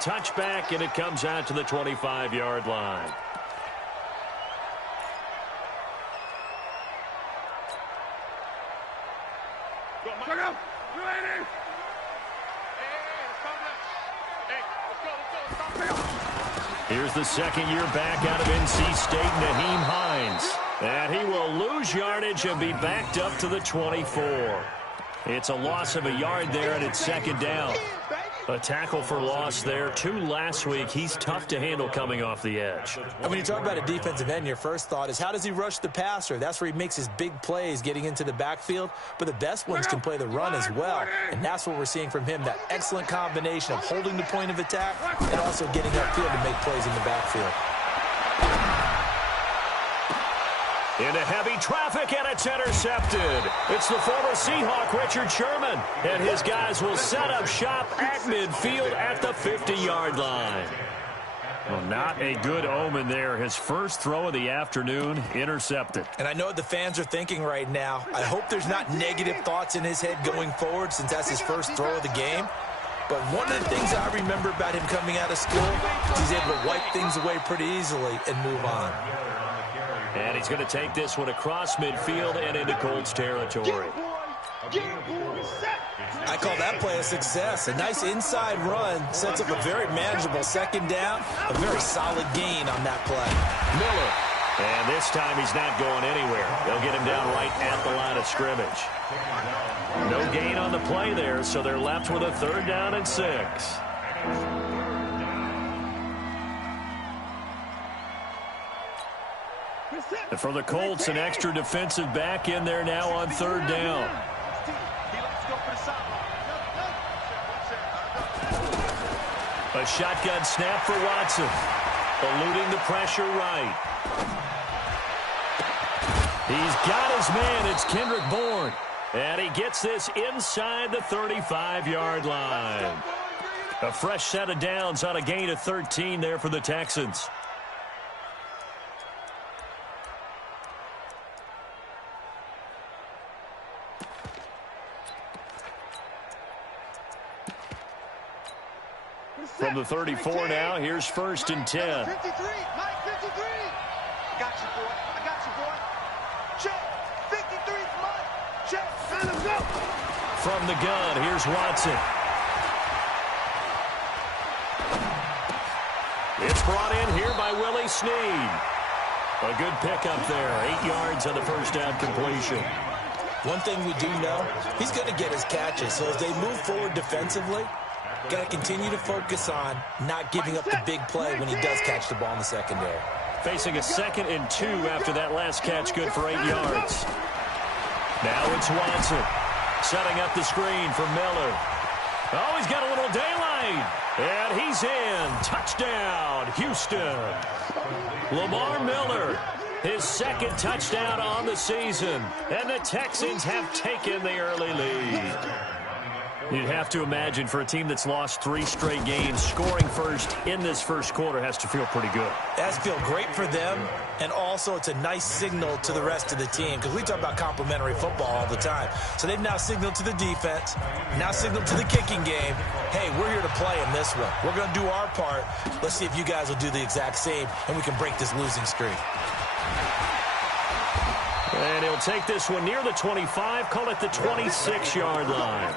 Touchback, and it comes out to the 25-yard line. Here's the second-year back out of NC State, Nyheim Hines. And he will lose yardage and be backed up to the 24. It's a loss of a yard there, and it's second down. A tackle for loss there. 2 last week. He's tough to handle coming off the edge. And when you talk about a defensive end, your first thought is, how does he rush the passer? That's where he makes his big plays getting into the backfield. But the best ones can play the run as well. And that's what we're seeing from him, that excellent combination of holding the point of attack and also getting upfield to make plays in the backfield. Into heavy traffic, and it's intercepted. It's the former Seahawk, Richard Sherman. And his guys will set up shop at midfield at the 50-yard line. Well, not a good omen there. His first throw of the afternoon, intercepted. And I know what the fans are thinking right now. I hope there's not negative thoughts in his head going forward, since that's his first throw of the game. But one of the things I remember about him coming out of school is he's able to wipe things away pretty easily and move on. And he's going to take this one across midfield and into Colts territory. I call that play a success. A nice inside run sets up a very manageable second down. A very solid gain on that play. Miller. And this time he's not going anywhere. They'll get him down right at the line of scrimmage. No gain on the play there, so they're left with a 3rd down and 6. And for the Colts, an extra defensive back in there now on 3rd down. A shotgun snap for Watson. Eluding the pressure right. He's got his man. It's Kendrick Bourne. And he gets this inside the 35-yard line. A fresh set of downs on a gain of 13 there for the Texans. From the 34 now, here's 1st and 10. 53, Mike, 53. I got you, boy. I got you, boy. Check. 53, Mike. Check. Let him go. From the gun, here's Watson. It's brought in here by Willie Snead. A good pickup there. 8 yards on the first down completion. One thing we do know, he's going to get his catches. So as they move forward defensively, got to continue to focus on not giving up the big play when he does catch the ball in the secondary. Facing a 2nd and 2 after that last catch, good for 8 yards. Now it's Watson setting up the screen for Miller. Oh, he's got a little daylight. And he's in. Touchdown, Houston. Lamar Miller, his 2nd touchdown on the season. And the Texans have taken the early lead. You'd have to imagine for a team that's lost 3 straight games, scoring first in this first quarter has to feel pretty good. It has to feel great for them, and also it's a nice signal to the rest of the team, because we talk about complimentary football all the time. So they've now signaled to the defense, now signaled to the kicking game, hey, we're here to play in this one. We're going to do our part. Let's see if you guys will do the exact same, and we can break this losing streak. And he'll take this one near the 25, call it the 26-yard line.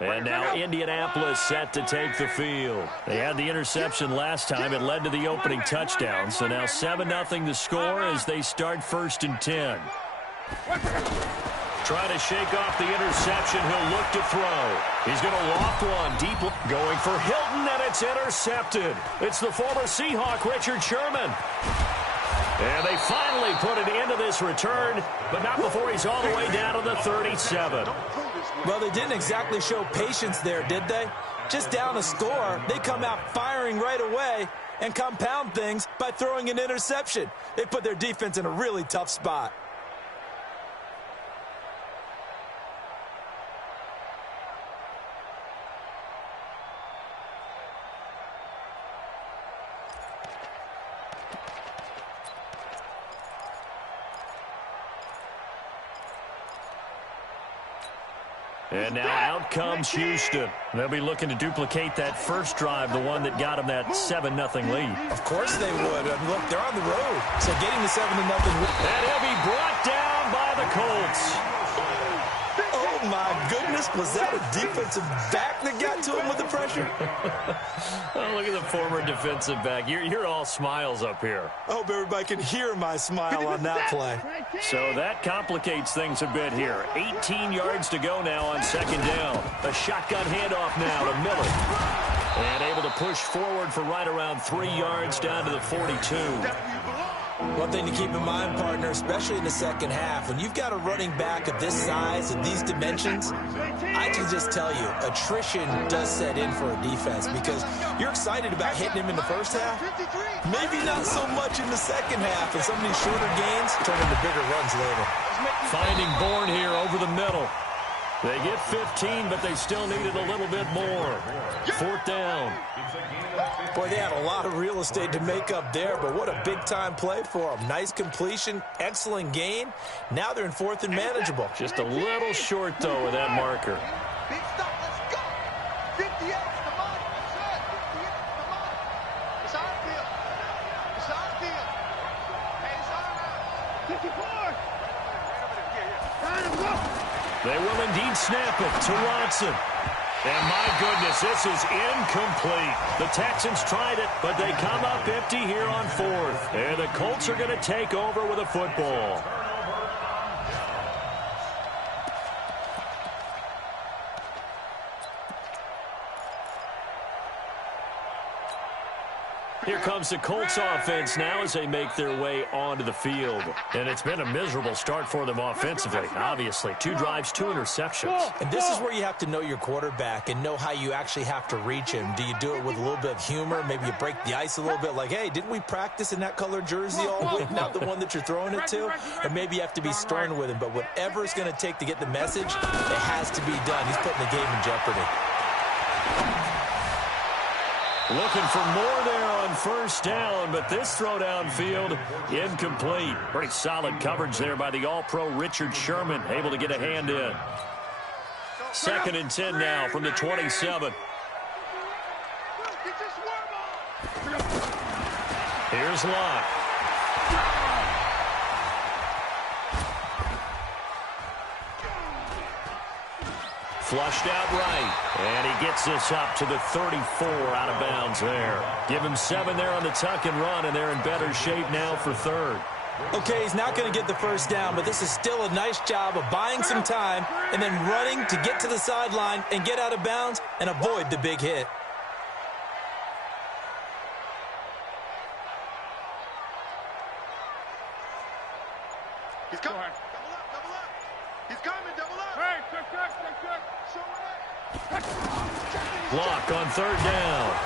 And now Indianapolis set to take the field. They had the interception last time. It led to the opening touchdown. So now 7-0 the score as they start 1st and 10. Trying to shake off the interception. He'll look to throw. He's going to loft one deep. Going for Hilton, and it's intercepted. It's the former Seahawk, Richard Sherman. And they finally put an end to this return, but not before he's all the way down to the 37. Well, they didn't exactly show patience there, did they? Just down a score, they come out firing right away, and compound things by throwing an interception. They put their defense in a really tough spot. And now out comes Houston. They'll be looking to duplicate that first drive, the one that got them that 7-0 lead. Of course they would. I mean, look, they're on the road. So getting the 7-0 lead. And he'll be brought down by the Colts. Oh, my goodness. Was that a defensive back that got to him with the pressure? Oh, look at the former defensive back. You're all smiles up here. I hope everybody can hear my smile on that play. So that complicates things a bit here. 18 yards to go now on second down. A shotgun handoff now to Miller. And able to push forward for right around 3 yards down to the 42. One thing to keep in mind, partner, especially in the second half, when you've got a running back of this size and these dimensions, I can just tell you, attrition does set in for a defense because you're excited about hitting him in the first half. Maybe not so much in the second half, and some of these shorter gains turn into bigger runs later. Finding Bourne here over the middle. They get 15, but they still needed a little bit more. Fourth down. Boy, they had a lot of real estate to make up there, but what a big-time play for them. Nice completion, excellent gain. Now they're in fourth and manageable. Just a little short, though, with that marker. Big stop, let's go. 58 is the mark. That's it. 58 is the mark. It's our field. It's our field. Hey, it's our round. 54. They will indeed snap it to Watson. And my goodness, this is incomplete. The Texans tried it, but they come up empty here on fourth. And the Colts are going to take over with a football. Here comes the Colts offense now as they make their way onto the field. And it's been a miserable start for them offensively, obviously. 2 drives, 2 interceptions. And this is where you have to know your quarterback and know how you actually have to reach him. Do you do it with a little bit of humor? Maybe you break the ice a little bit like, hey, didn't we practice in that colored jersey all week? Not the one that you're throwing it to? Or maybe you have to be stern with him. But whatever it's going to take to get the message, it has to be done. He's putting the game in jeopardy. Looking for more there on first down, but this throw downfield incomplete. Pretty solid coverage there by the All-Pro Richard Sherman, able to get a hand in. 2nd and 10 now from the 27. Here's Locke. Flushed out right, and he gets this up to the 34 out of bounds there. Give him 7 there on the tuck and run, and they're in better shape now for third. Okay, he's not going to get the first down, but this is still a nice job of buying some time and then running to get to the sideline and get out of bounds and avoid the big hit. He's coming. Double up. He's coming, double up. Hey, check. Locke on third down.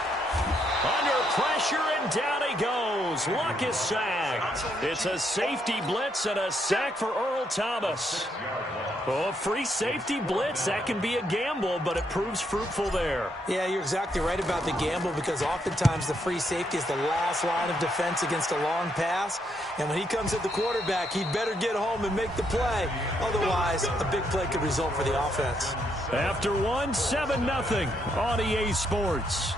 Under pressure, and down he goes. Locke is sacked. It's a safety blitz and a sack for Earl Thomas. Oh, free safety blitz, that can be a gamble, but it proves fruitful there. Yeah, you're exactly right about the gamble because oftentimes the free safety is the last line of defense against a long pass. And when he comes at the quarterback, he'd better get home and make the play. Otherwise, a big play could result for the offense. After 1, 7-0 on EA Sports.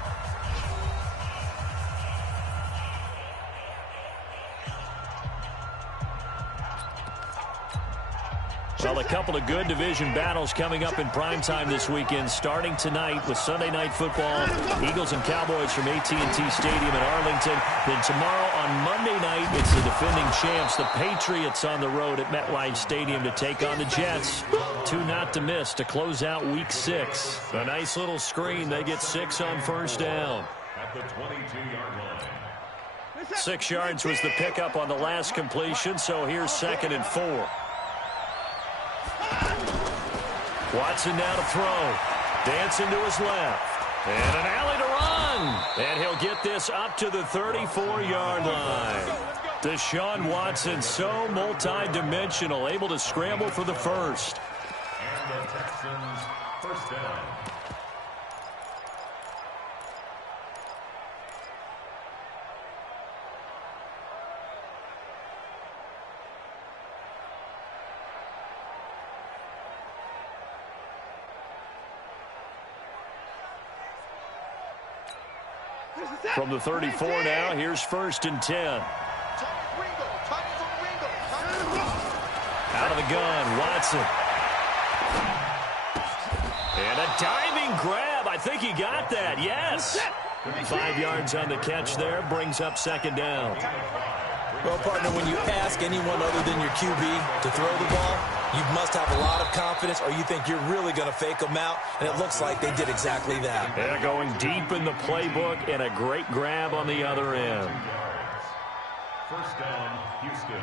Well, a couple of good division battles coming up in primetime this weekend, starting tonight with Sunday Night Football, Eagles and Cowboys from AT&T Stadium in Arlington. Then tomorrow on Monday night, it's the defending champs, the Patriots, on the road at MetLife Stadium to take on the Jets. 2 not to miss to close out Week 6. A nice little screen. They get 6 on first down. At the 22-yard line. 6 yards was the pickup on the last completion, so here's 2nd and 4. Watson now to throw. Dancing to his left. And an alley to run. And he'll get this up to the 34-yard line. Deshaun Watson, so multi-dimensional, able to scramble for the first. And the Texans, first down. From the 34 now, here's 1st and 10. Out of the gun, Watson. And a diving grab. I think he got that, yes. 5 yards on the catch there, brings up 2nd down. Well, partner, when you ask anyone other than your QB to throw the ball, you must have a lot of confidence, or you think you're really going to fake them out, and it looks like they did exactly that. They're going deep in the playbook, and a great grab on the other end. First down, Houston.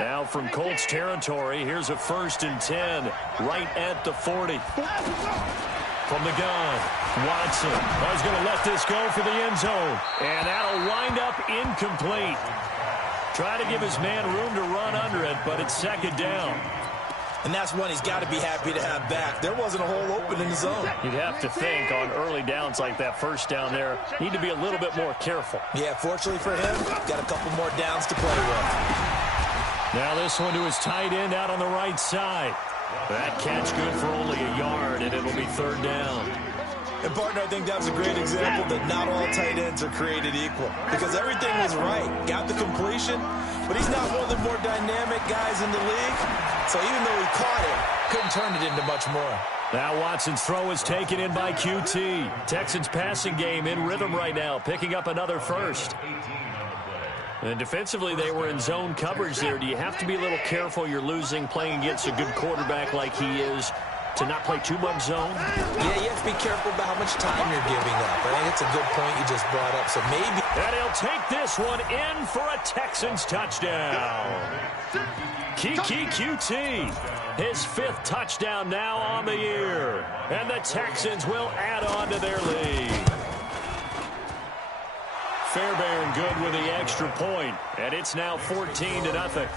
Now from Colts territory, here's a 1st and 10, right at the 40. From the gun, Watson is going to let this go for the end zone. And that'll wind up incomplete. Try to give his man room to run under it, but it's 2nd down. And that's one he's got to be happy to have back. There wasn't a hole open in the zone. You'd have to think on early downs like that, 1st down there, need to be a little bit more careful. Yeah, fortunately for him, got a couple more downs to play with. Now this one to his tight end out on the right side. That catch good for only a yard, and it'll be 3rd down. And, partner, I think that was a great example that not all tight ends are created equal. Because everything was right. Got the completion, but he's not one of the more dynamic guys in the league. So even though he caught it, couldn't turn it into much more. Now Watson's throw is taken in by QT. Texans passing game in rhythm right now, picking up another first. And defensively, they were in zone coverage there. Do you have to be a little careful? You're losing, playing against a good quarterback like he is, to not play too much zone? Yeah, you have to be careful about how much time you're giving up. I think it's a good point you just brought up. So maybe... And he'll take this one in for a Texans touchdown. Kiki QT, his 5th touchdown now on the year. And the Texans will add on to their lead. Fairbairn good with the extra point, and it's now 14-0.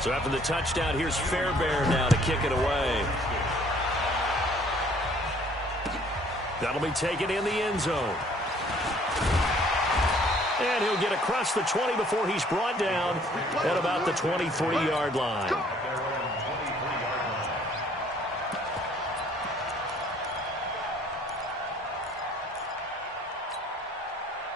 So after the touchdown, here's Fairbairn now to kick it away. That'll be taken in the end zone. And he'll get across the 20 before he's brought down at about the 23-yard line.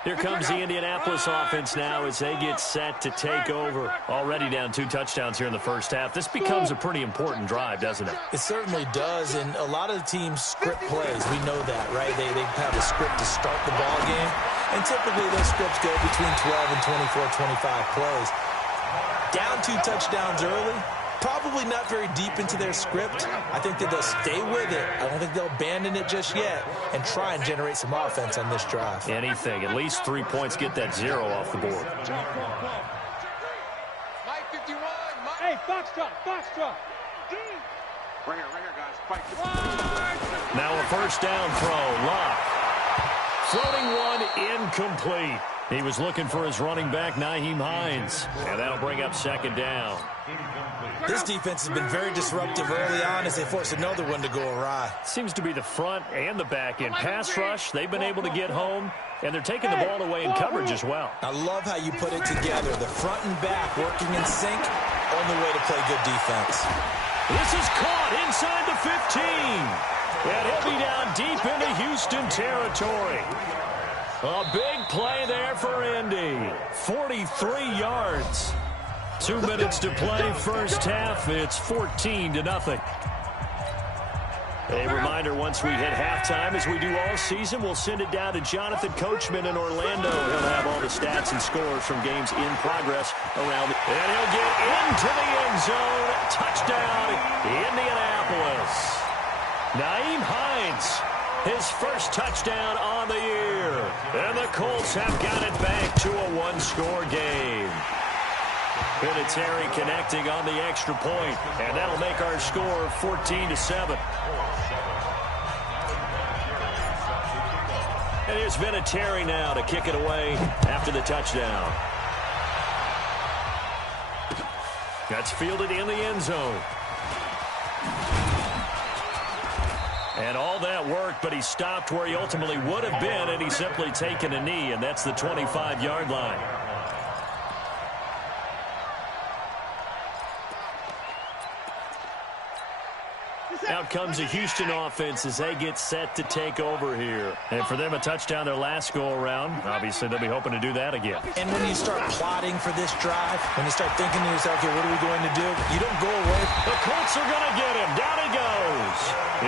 Here comes the Indianapolis offense now as they get set to take over. Already down 2 touchdowns here in the first half. This becomes a pretty important drive, doesn't it? It certainly does, and a lot of the teams script plays. We know that, right? They have a script to start the ball game, and typically those scripts go between 12 and 24, 25 plays. Down 2 touchdowns early, probably not very deep into their script. I think that they'll stay with it. I don't think they'll abandon it just yet and try and generate some offense on this drive. Anything. At least 3 points, get that 0 off the board. Mike 51, Mike. Hey, Foxtrot. Right here, guys. Fight. Now a 1st down throw. Lock. Floating one incomplete. He was looking for his running back, Nyheim Hines. And that'll bring up 2nd down. This defense has been very disruptive early on as they force another one to go awry. Seems to be the front and the back end. Pass rush, they've been able to get home, and they're taking the ball away in coverage as well. I love how you put it together. The front and back working in sync on the way to play good defense. This is caught inside the 15. And he'll be down deep into Houston territory. A big play there for Indy. 43 yards. 2 minutes to play first half. It's 14-0. A reminder, once we hit halftime, as we do all season, we'll send it down to Jonathan Coachman in Orlando. He'll have all the stats and scores from games in progress around. And he'll get into the end zone. Touchdown, Indianapolis. Nyheim Hines, his 1st touchdown on the year. And the Colts have got it back to a 1-score game. Vinatieri connecting on the extra point, and that'll make our score 14-7. And here's Vinatieri now to kick it away after the touchdown. That's fielded in the end zone. And all that work, but he stopped where he ultimately would have been, and he's simply taken a knee, and that's the 25-yard line. Out comes the Houston offense as they get set to take over here. And for them, a touchdown their last go-around. Obviously, they'll be hoping to do that again. And when you start plotting for this drive, when you start thinking to yourself, okay, what are we going to do? You don't go away. The Colts are going to get him. Down he goes.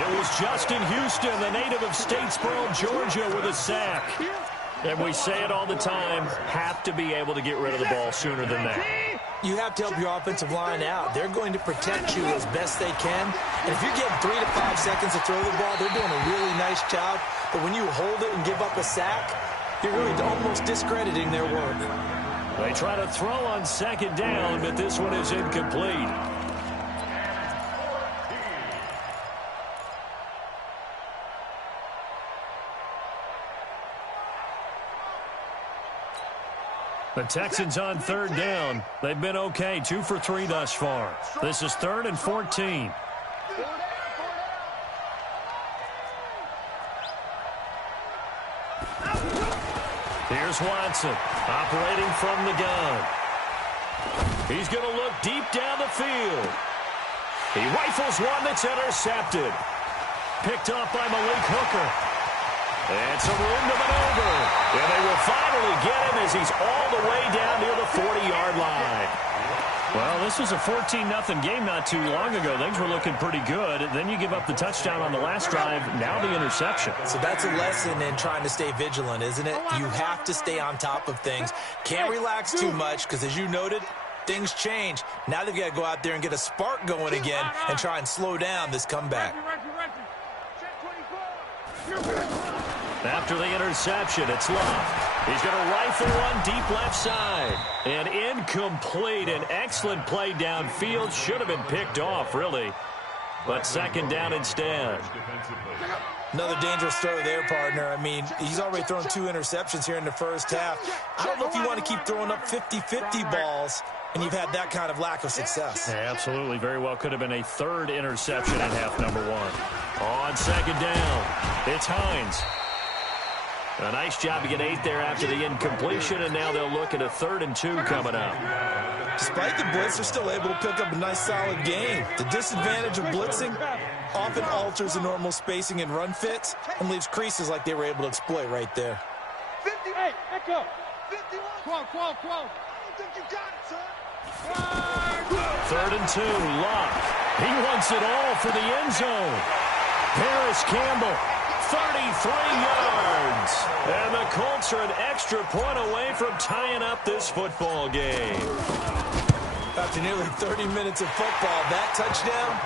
It was Justin Houston, the native of Statesboro, Georgia, with a sack. And we say it all the time, have to be able to get rid of the ball sooner than that. You have to help your offensive line out. They're going to protect you as best they can. And if you're getting 3 to 5 seconds to throw the ball, they're doing a really nice job. But when you hold it and give up a sack, you're really almost discrediting their work. They try to throw on second down, but this one is incomplete. The Texans on third down. They've been okay, 2 for 3 thus far. This is 3rd and 14. Here's Watson, operating from the gun. He's going to look deep down the field. He rifles one that's intercepted. Picked off by Malik Hooker. And some room to maneuver. And they will finally get him as he's all the way down near the 40-yard line. Well, this was a 14-0 game not too long ago. Things were looking pretty good. Then you give up the touchdown on the last drive. Now the interception. So that's a lesson in trying to stay vigilant, isn't it? You have to stay on top of things. Can't relax too much because, as you noted, things change. Now they've got to go out there and get a spark going again and try and slow down this comeback. After the interception, it's Love. He's going to rifle one deep left side. And incomplete. An excellent play downfield. Should have been picked off, really. But second down instead. Another dangerous throw there, partner. I mean, he's already thrown 2 interceptions here in the first half. I don't know if you want to keep throwing up 50-50 balls, and you've had that kind of lack of success. Yeah, absolutely. Very well could have been a 3rd interception in half number 1. On second down, it's Hines. A nice job to get 8 there after the incompletion, and now they'll look at a 3rd and 2 coming up. Despite the blitz, they're still able to pick up a nice, solid gain. The disadvantage of blitzing often alters the normal spacing and run fits and leaves creases like they were able to exploit right there. 58, echo. 51. 12. I think you got it, son. 3rd and 2, Locke. He wants it all for the end zone. Paris Campbell, 33 yards. And the Colts are an extra point away from tying up this football game. After nearly 30 minutes of football, that touchdown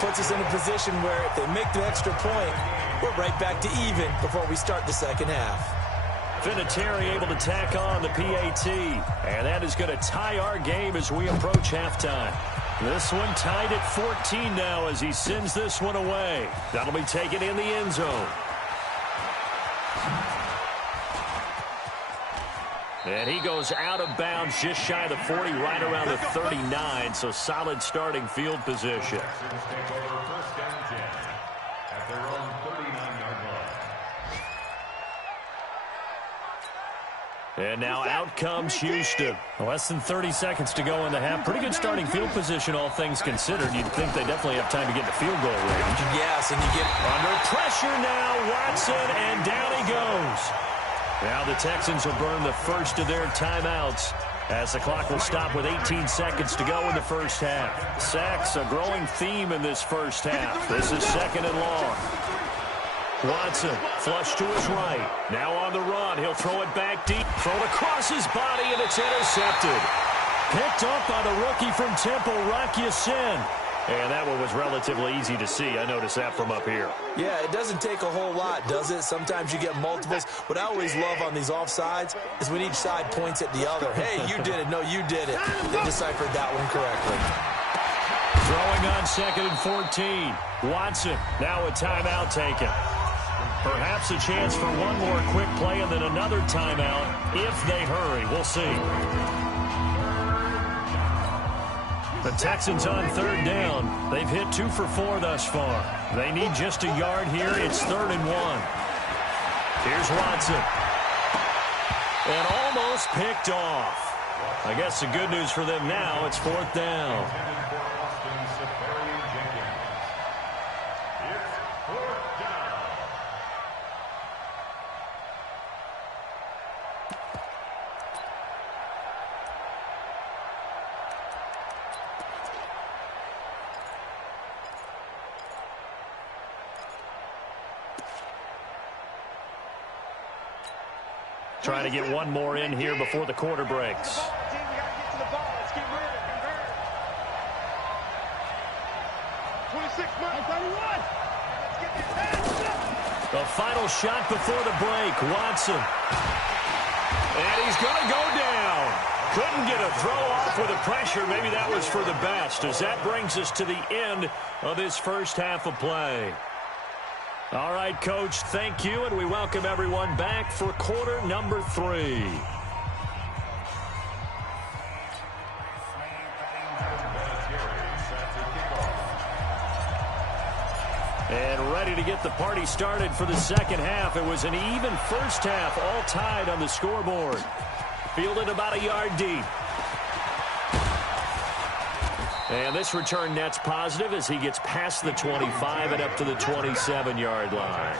puts us in a position where if they make the extra point, we're right back to even before we start the second half. Vinatieri able to tack on the PAT. And that is going to tie our game as we approach halftime. This one tied at 14 now as he sends this one away. That'll be taken in the end zone. And he goes out of bounds just shy of the 40, right around the 39. So solid starting field position. And now out comes Houston. Less than 30 seconds to go in the half. Pretty good starting field position, all things considered. You'd think they definitely have time to get to field goal range. Yes, and you get under pressure now, Watson, and down he goes. Now the Texans will burn the first of their timeouts as the clock will stop with 18 seconds to go in the first half. Sacks, a growing theme in this first half. This is 2nd and long. Watson, flush to his right. Now on the run. He'll throw it back deep. Throw it across his body, and it's intercepted. Picked up by the rookie from Temple, Rock Ya-Sin. And that one was relatively easy to see. I noticed that from up here. Yeah, it doesn't take a whole lot, does it? Sometimes you get multiples. What I always love on these offsides is when each side points at the other. Hey, you did it. No, you did it. They deciphered that one correctly. Throwing on 2nd and 14. Watson, now a timeout taken. Perhaps a chance for one more quick play and then another timeout if they hurry. We'll see. The Texans on 3rd down. They've hit 2 for 4 thus far. They need just a yard here. It's 3rd and 1. Here's Watson. And almost picked off. I guess the good news for them now, it's 4th down. Trying to get one more in here before the quarter breaks. The final shot before the break, Watson. And he's going to go down. Couldn't get a throw off with the pressure. Maybe that was for the best, as that brings us to the end of this first half of play. All right, Coach, thank you, and we welcome everyone back for quarter number 3. And ready to get the party started for the second half. It was an even first half, all tied on the scoreboard. Fielded about a yard deep. And this return net's positive as he gets past the 25 and up to the 27-yard line.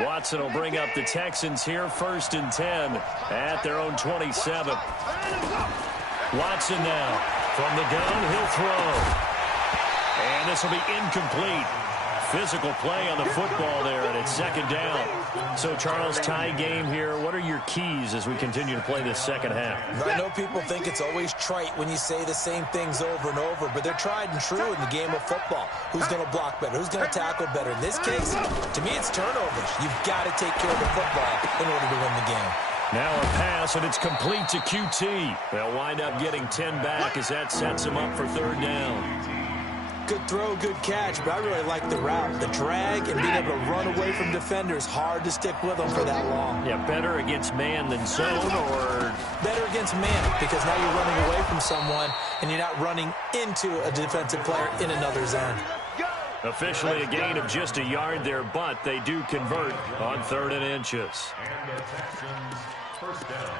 Watson will bring up the Texans here, 1st and 10 at their own 27. Watson now from the gun, he'll throw. And this will be incomplete. Physical play on the football there, and it's 2nd down. So, Charles, tie game here. What are your keys as we continue to play this second half? I know people think it's always trite when you say the same things over and over, but they're tried and true in the game of football. Who's going to block better? Who's going to tackle better? In this case, to me, it's turnovers. You've got to take care of the football in order to win the game. Now a pass, and it's complete to QT. They'll wind up getting 10 back as that sets them up for 3rd down. Good throw, good catch, but I really like the route. The drag and being able to run away from defenders, hard to stick with them for that long. Yeah, better against man than zone, or? Better against man, because now you're running away from someone and you're not running into a defensive player in another zone. Officially a gain of just a yard there, but they do convert on 3rd and inches. And the Texans, 1st down.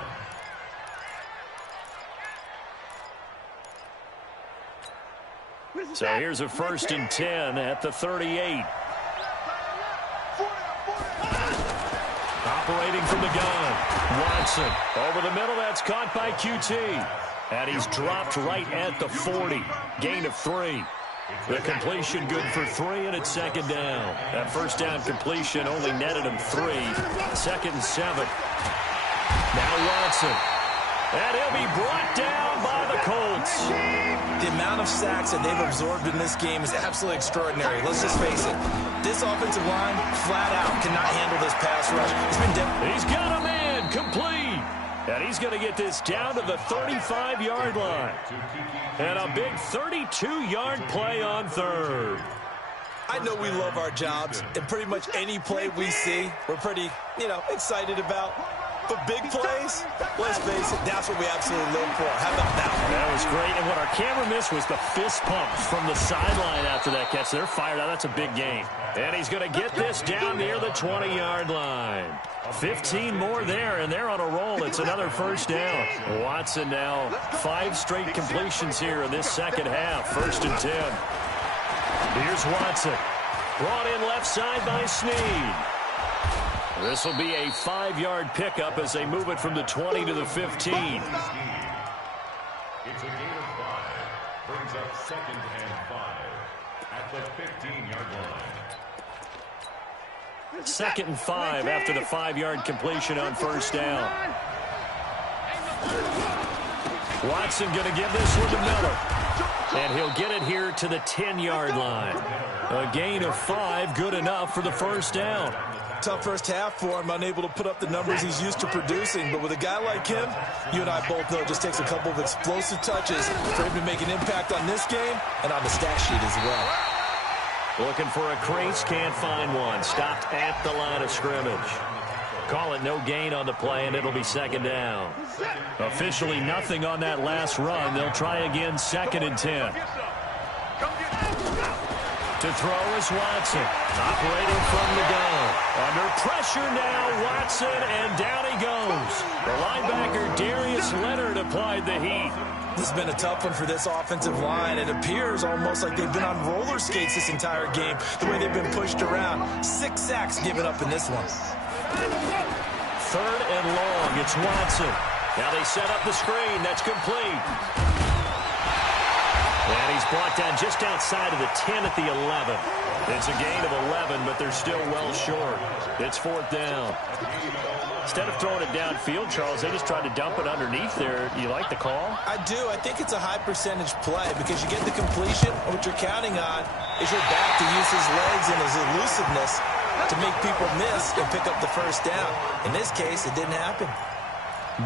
So here's a 1st and 10 at the 38. Operating from the gun. Watson over the middle. That's caught by QT. And he's dropped right at the 40. Gain of 3. The completion good for 3, and it's 2nd down. That 1st down completion only netted him 3. 2nd and 7. Now Watson. And he'll be brought down by the Colts. The amount of sacks that they've absorbed in this game is absolutely extraordinary. Let's just face it. This offensive line, flat out, cannot handle this pass rush. He's got a man complete. And he's going to get this down to the 35-yard line. And a big 32-yard play on 3rd. I know we love our jobs, and pretty much any play we see, we're pretty, excited about. But big plays, let's face it, that's what we absolutely live for. How about that one? That was great. And what our camera missed was the fist pumps from the sideline after that catch. They're fired out. That's a big game. And he's going to get this down near the 20-yard line. 15 more there, and they're on a roll. It's another 1st down. Watson now 5 straight completions here in this second half. 1st and 10. Here's Watson. Brought in left side by Snead. This will be a 5-yard pickup as they move it from the 20 to the 15. It's a gain of 5. Brings up 2nd and 5 at the 15-yard line. 2nd and 5 after the 5-yard completion on first down. Watson going to give this one to Miller. And he'll get it here to the 10-yard line. A gain of 5, good enough for the first down. Tough first half for him, unable to put up the numbers he's used to producing. But with a guy like him, you and I both know it just takes a couple of explosive touches for him to make an impact on this game and on the stat sheet as well. Looking for a crease, can't find one. Stopped at the line of scrimmage. Call it no gain on the play, and it'll be 2nd down. Officially nothing on that last run. They'll try again, 2nd and 10. To throw is Watson. Operating from the gun. Under pressure now, Watson, and down he goes. The linebacker, Darius Leonard, applied the heat. This has been a tough one for this offensive line. It appears almost like they've been on roller skates this entire game, the way they've been pushed around. 6 sacks given up in this one. 3rd and long, it's Watson. Now they set up the screen. That's complete. And he's brought down just outside of the 10 at the 11. It's a gain of 11, but they're still well short. It's 4th down. Instead of throwing it downfield, Charles, they just tried to dump it underneath there. You like the call? I do. I think it's a high percentage play because you get the completion, and what you're counting on is your back to use his legs and his elusiveness to make people miss and pick up the first down. In this case, it didn't happen.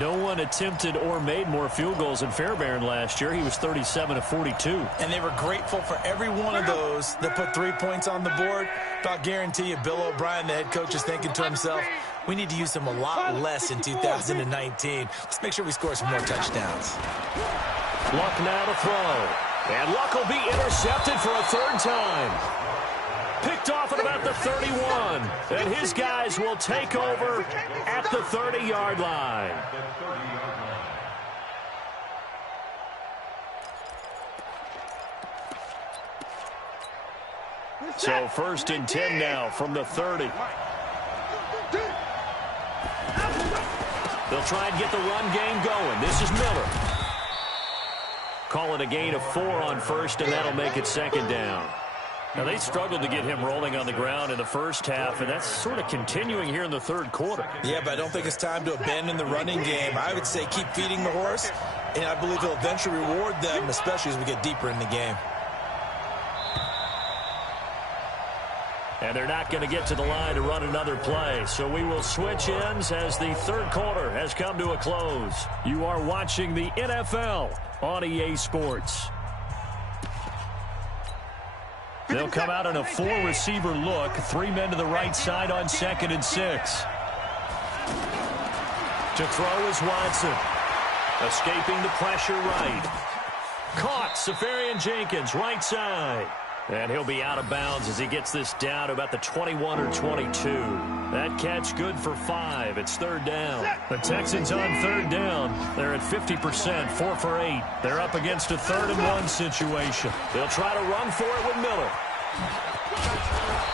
No one attempted or made more field goals than Fairbairn last year. He was 37 of 42. And they were grateful for every one of those that put 3 points on the board. But I'll guarantee you, Bill O'Brien, the head coach, is thinking to himself, we need to use him a lot less in 2019. Let's make sure we score some more touchdowns. Luck now to throw. And Luck will be intercepted for a 3rd time. Picked off at about the 31. And his guys will take over at the 30-yard line. So 1st and 10 now from the 30. They'll try and get the run game going. This is Miller. Call it a gain of 4 on 1st, and that'll make it 2nd down. Now, they struggled to get him rolling on the ground in the first half, and that's sort of continuing here in the 3rd quarter. Yeah, but I don't think it's time to abandon the running game. I would say keep feeding the horse, and I believe he'll eventually reward them, especially as we get deeper in the game. And they're not going to get to the line to run another play, so we will switch ends as the 3rd quarter has come to a close. You are watching the NFL on EA Sports. They'll come out in a 4-receiver look. 3 men to the right side on 2nd and 6. To throw is Watson. Escaping the pressure right. Caught, Safarian Jenkins, right side. And he'll be out of bounds as he gets this down to about the 21 or 22. That catch good for 5. It's 3rd down. The Texans on 3rd down. They're at 50%, 4 for 8. They're up against a 3rd and 1 situation. They'll try to run for it with Miller.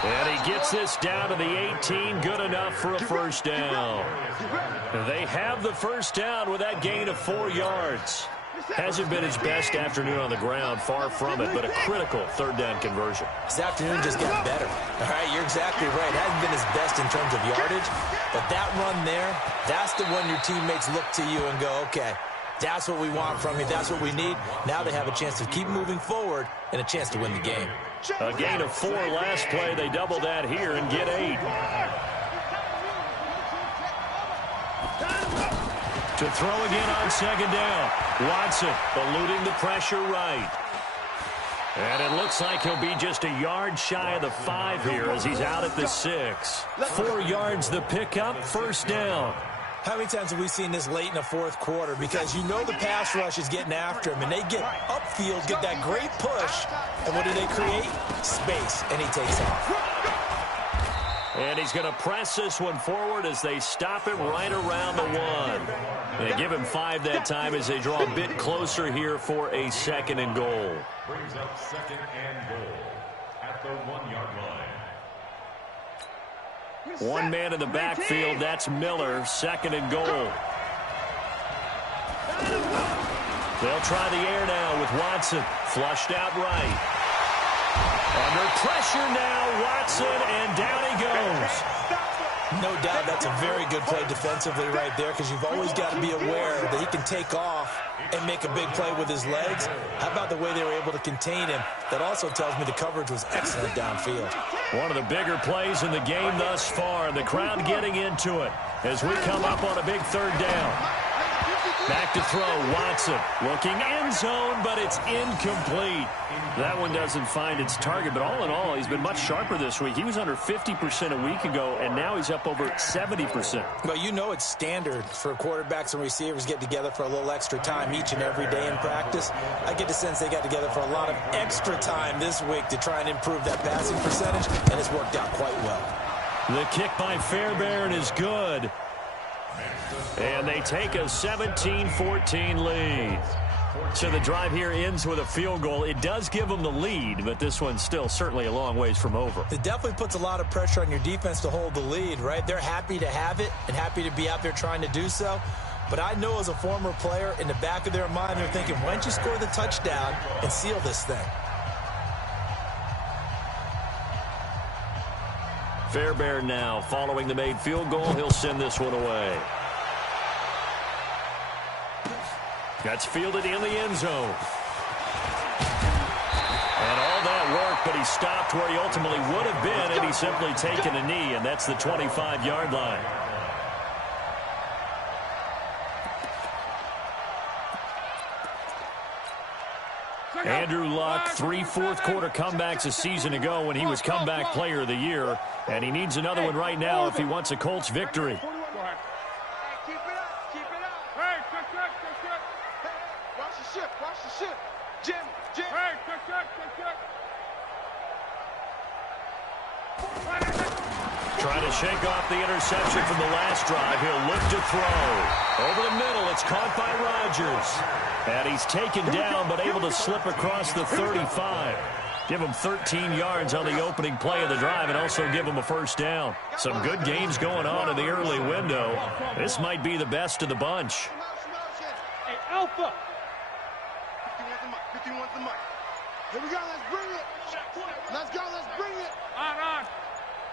And he gets this down to the 18, good enough for a 1st down. They have the 1st down with that gain of 4 yards. Hasn't been his best afternoon on the ground, far from it, but a critical 3rd down conversion. This afternoon just got better. All right, you're exactly right. Hasn't been his best in terms of yardage, but that run there, that's the one your teammates look to you and go, okay, that's what we want from you. That's what we need. Now they have a chance to keep moving forward and a chance to win the game. A gain of 4 last play. They double that here and get 8. To throw again on 2nd down. Watson eluding the pressure right. And it looks like he'll be just a yard shy of the 5 here as he's out at the 6. 4 yards the pickup, 1st down. How many times have we seen this late in the 4th quarter? Because you know the pass rush is getting after him, and they get upfield, get that great push, and what do they create? Space, and he takes off. And he's going to press this one forward as they stop him right around the 1. They give him 5 that time as they draw a bit closer here for a 2nd and goal. Brings up 2nd and goal at the 1-yard line. 1 man in the backfield, that's Miller, 2nd and goal. They'll try the air now with Watson, flushed out right. Under pressure now, Watson, and down he goes. No doubt that's a very good play defensively right there, because you've always got to be aware that he can take off and make a big play with his legs. How about the way they were able to contain him? That also tells me the coverage was excellent downfield. One of the bigger plays in the game thus far. The crowd getting into it as we come up on a big third down. Back to throw, Watson looking end zone, but it's incomplete. That one doesn't find its target, but all in all, he's been much sharper this week. He was under 50% a week ago, and now he's up over 70%. Well, you know it's standard for quarterbacks and receivers get together for a little extra time each and every day in practice. I get the sense they got together for a lot of extra time this week to try and improve that passing percentage, and it's worked out quite well. The kick by Fairbairn is good. And they take a 17-14 lead. So the drive here ends with a field goal. It does give them the lead, but this one's still certainly a long ways from over. It definitely puts a lot of pressure on your defense to hold the lead, right? They're happy to have it and happy to be out there trying to do so. But I know as a former player, in the back of their mind, they're thinking, why don't you score the touchdown and seal this thing? Fairbairn now following the made field goal. He'll send this one away. That's fielded in the end zone. And all that work, but he stopped where he ultimately would have been had he simply taken a knee, and that's the 25-yard line. Andrew Luck, 3 fourth-quarter comebacks a season ago when he was comeback player of the year, and he needs another one right now if he wants a Colts victory. Watch the ship. Jim. Hey, check. Trying to shake off the interception from the last drive. He'll look to throw. Over the middle, it's caught by Rodgers. And he's taken down, but able to slip across the 35. Give him 13 yards on the opening play of the drive and also give him a first down. Some good games going on in the early window. This might be the best of the bunch. Hey, Alpha. 51 the mic. Here we go, let's bring it. Let's go, let's bring it. On.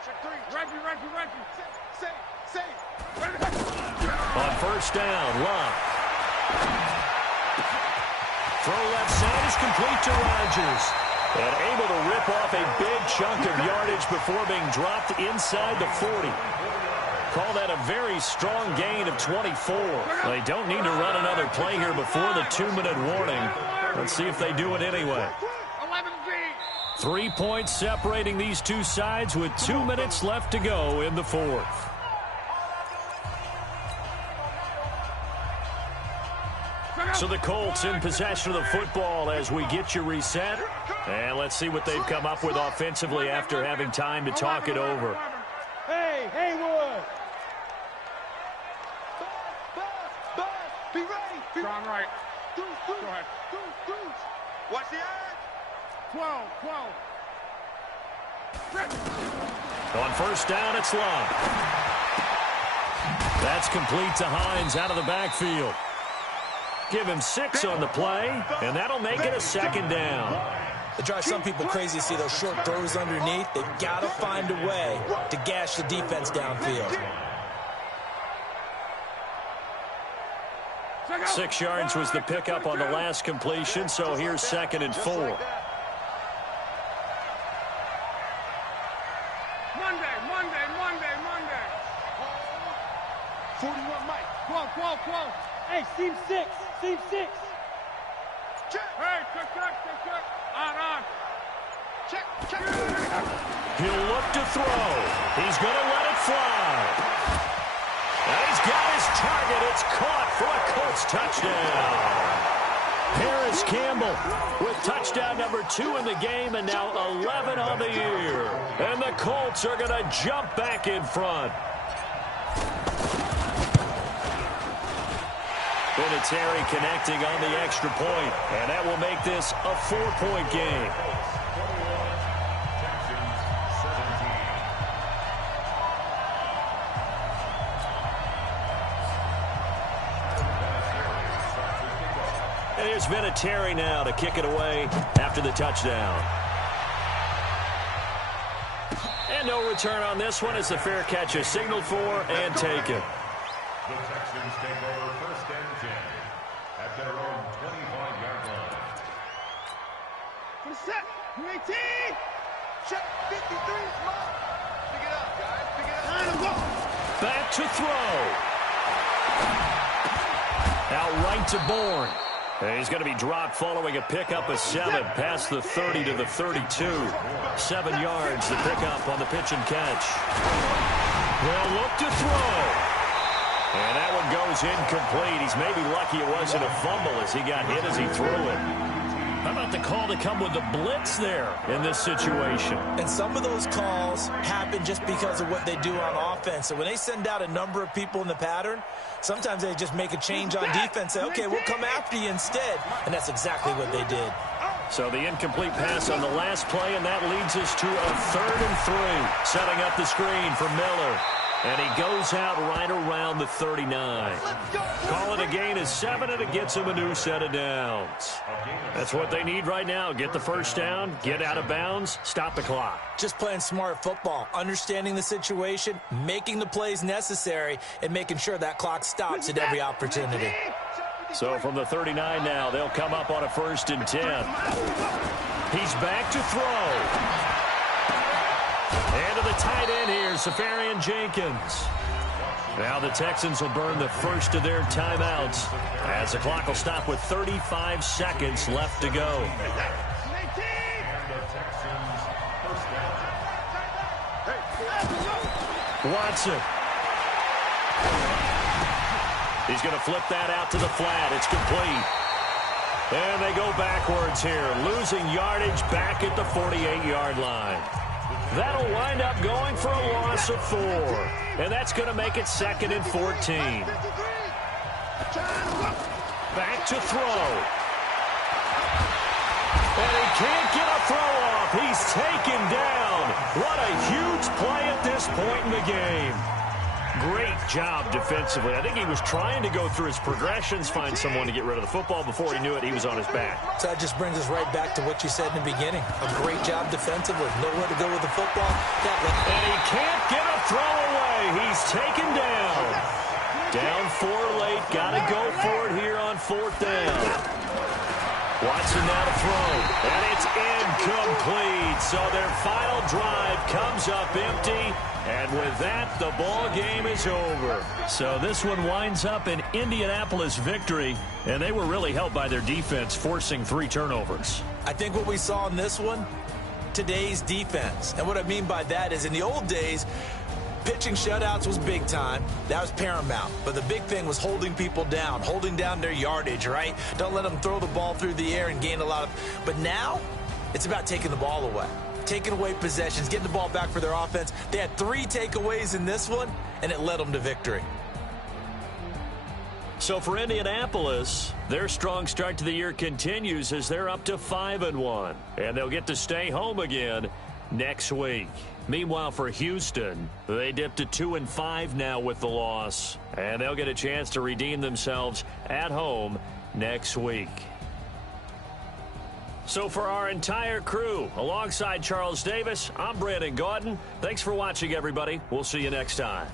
Check 3. Reggie. Say. On first down, Luck. Throw left side is complete to Rodgers. And able to rip off a big chunk of yardage before being dropped inside the 40. Call that a very strong gain of 24. They don't need to run another play here before the 2-minute warning. Let's see if they do it anyway. 3 points separating these two sides with 2 minutes left to go in the fourth. So the Colts in possession of the football as we get you reset. And let's see what they've come up with offensively after having time to talk it over. Hey, Haywood. Buzz, be ready. John Wright. Go ahead. Watch the eye. 12. On first down, it's Luck. That's complete to Hines out of the backfield. Give him 6 on the play, and that'll make it a second down. It drives some people crazy to see those short throws underneath. They've got to find a way to gash the defense downfield. 6 yards was the pickup on the last completion, so here's 2nd and 4. Monday. 41 Mike. 12. Hey, seam 6. Check. Hey, check. On. Check. He'll look to throw. He's going to let it fly. And he's got his target. It's caught for a Colts touchdown. Harris Campbell with touchdown number 2 in the game and now 11 on the year. And the Colts are going to jump back in front. Vinatieri connecting on the extra point, and that will make this a 4-point game. And here's Vinatieri now to kick it away after the touchdown. And no return on this one as the fair catch is signaled for and taken. The Texans take over 1st and 10 at their own 25-yard line. For the set. 18. Check 53. Come on. Pick it up, guys. Pick it up. Line him up. Back to throw. Out right to Bourne. And he's going to be dropped following a pickup of 7 past the 30 to the 32. 7 yards the pickup on the pitch and catch. They'll look to throw. And that one goes incomplete. He's maybe lucky it wasn't a fumble as he got hit as he threw it. How about the call to come with the blitz there in this situation? And some of those calls happen just because of what they do on offense. So when they send out a number of people in the pattern, sometimes they just make a change on defense, say, okay, we'll come after you instead. And that's exactly what they did. So the incomplete pass on the last play, and that leads us to a 3rd and 3. Setting up the screen for Miller. And he goes out right around the 39. Call it a gain of 7, and it gets him a new set of downs. That's what they need right now. Get the first down, get out of bounds, stop the clock. Just playing smart football, understanding the situation, making the plays necessary, and making sure that clock stops at every opportunity. So from the 39 now, they'll come up on a 1st and 10. He's back to throw. And to the tight end here, Safarian Jenkins. Now the Texans will burn the first of their timeouts as the clock will stop with 35 seconds left to go. Watson. He's going to flip that out to the flat. It's complete. And they go backwards here, losing yardage back at the 48-yard line. That'll wind up going for a loss of 4. And that's going to make it 2nd and 14. Back to throw. And he can't get a throw off. He's taken down. What a huge play at this point in the game. Great job defensively. I think he was trying to go through his progressions, find someone to get rid of the football. Before he knew it, he was on his back. So that just brings us right back to what you said in the beginning. A great job defensively. Nowhere to go with the football. And he can't get a throw away. He's taken down. Down 4 late. Got to go for it here on 4th down. Watson now to throw. And it's incomplete. So their final drive comes up empty. And with that, the ball game is over. So this one winds up an Indianapolis victory, and they were really helped by their defense, forcing 3 turnovers. I think what we saw in this one, today's defense. And what I mean by that is in the old days, pitching shutouts was big time. That was paramount. But the big thing was holding people down, holding down their yardage, right? Don't let them throw the ball through the air and gain a lot of... But now, it's about taking the ball away. Taking away possessions, getting the ball back for their offense. They had 3 takeaways in this one, and it led them to victory. So for Indianapolis, their strong start to the year continues as they're up to 5-1. And they'll get to stay home again next week. Meanwhile, for Houston, they dipped to 2-5 now with the loss. And they'll get a chance to redeem themselves at home next week. So for our entire crew, alongside Charles Davis, I'm Brandon Gaudin. Thanks for watching, everybody. We'll see you next time.